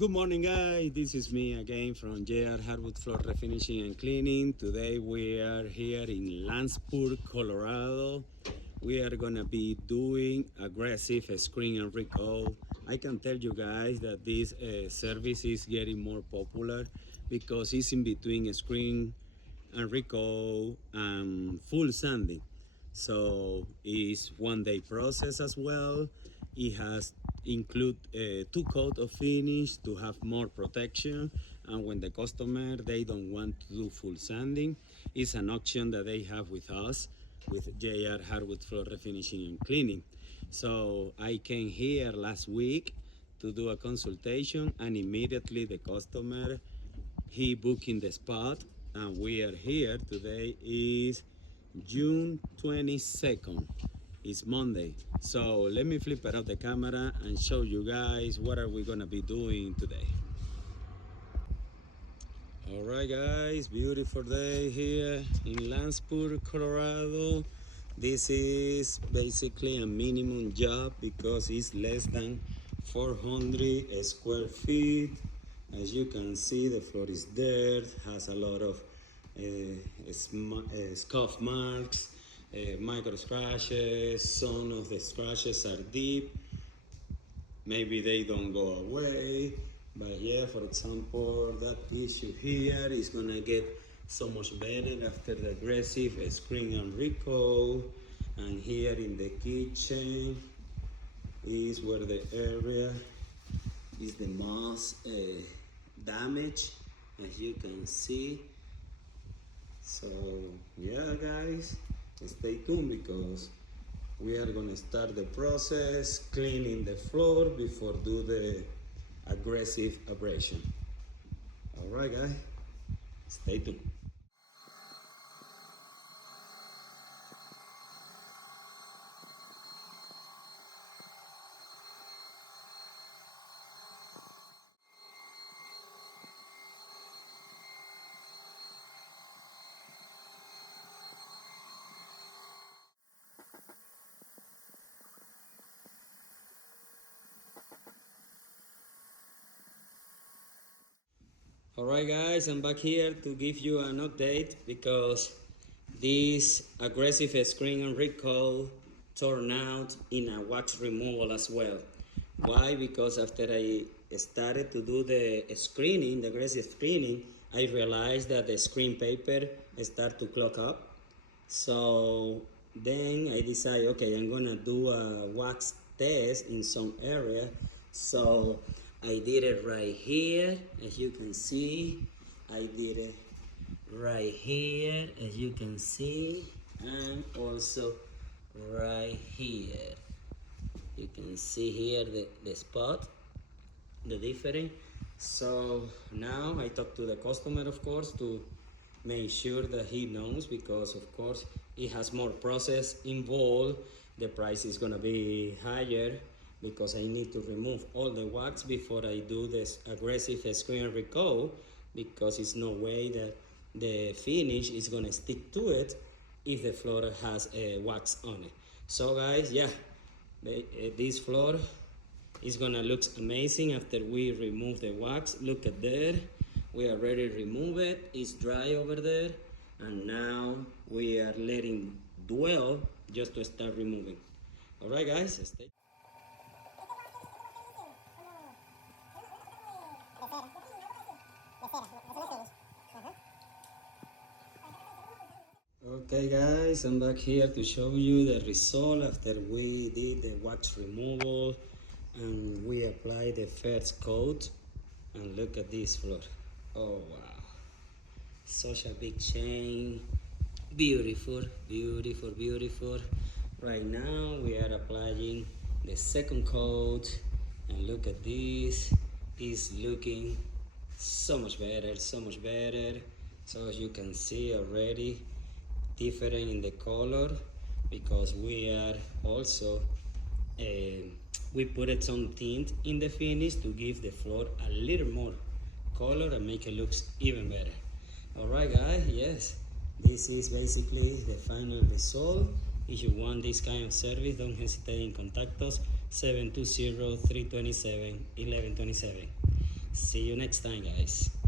Good morning, guys. This is me again from J.R.Hardwoodfloor Refinishing and Cleaning. Today we are here in Larkspur, Colorado. We are gonna be doing aggressive screen and recoat. I can tell you guys that this service is getting more popular because it's in between screen and recoat and full sanding. So it's 1 day process as well. It has include 2 coat of finish to have more protection, and when the customer they don't want to do full sanding, it's an option that they have with us with J.R.Hardwoodfloor Refinishing and Cleaning. So I came here last week to do a consultation, and immediately the customer he booking the spot, and we are here. Today is June 22nd. It's Monday. So let me flip around the camera and show you guys what are we gonna be doing today. All right, guys, beautiful day here in Larkspur, Colorado. This is basically a minimum job because it's less than 400 square feet. As you can see, the floor is dirt, has a lot of scuff marks, micro scratches. Some of the scratches are deep, maybe they don't go away, but yeah, for example, that issue here is gonna get so much better after the aggressive screen and recoat. And here in the kitchen is where the area is the most damage, as you can see. So yeah, guys, stay tuned because we are gonna start the process cleaning the floor before do the aggressive abrasion. All right, guys, stay tuned. Alright, guys, I'm back here to give you an update because this aggressive screen and recoat turned out in a wax removal as well. Why? Because after I started to do the screening, the aggressive screening, I realized that the screen paper started to clog up. So then I decided, okay, I'm gonna do a wax test in some area. So I did it right here, as you can see. I did it right here, as you can see, and also right here. You can see here the spot, the difference. So now I talk to the customer, of course, to make sure that he knows, because of course it has more process involved. The price is gonna be higher because I need to remove all the wax before I do this aggressive screen recoat, because it's no way that the finish is gonna stick to it if the floor has wax on it. So guys, yeah, this floor is gonna look amazing after we remove the wax. Look at there, we already remove it, it's dry over there, and now we are letting dwell just to start removing. All right, guys, stay. Okay, guys, I'm back here to show you the result after we did the wax removal and we applied the first coat. And look at this floor. Oh wow, such a big change. Beautiful, beautiful, beautiful. Right now we are applying the second coat, and look at this. It's looking so much better, so much better. So as you can see already, different in the color, because we are also we put some tint in the finish to give the floor a little more color and make it look even better. All right, guys, yes, this is basically the final result. If you want this kind of service, don't hesitate in contact us, 720-327-1127. See you next time, guys.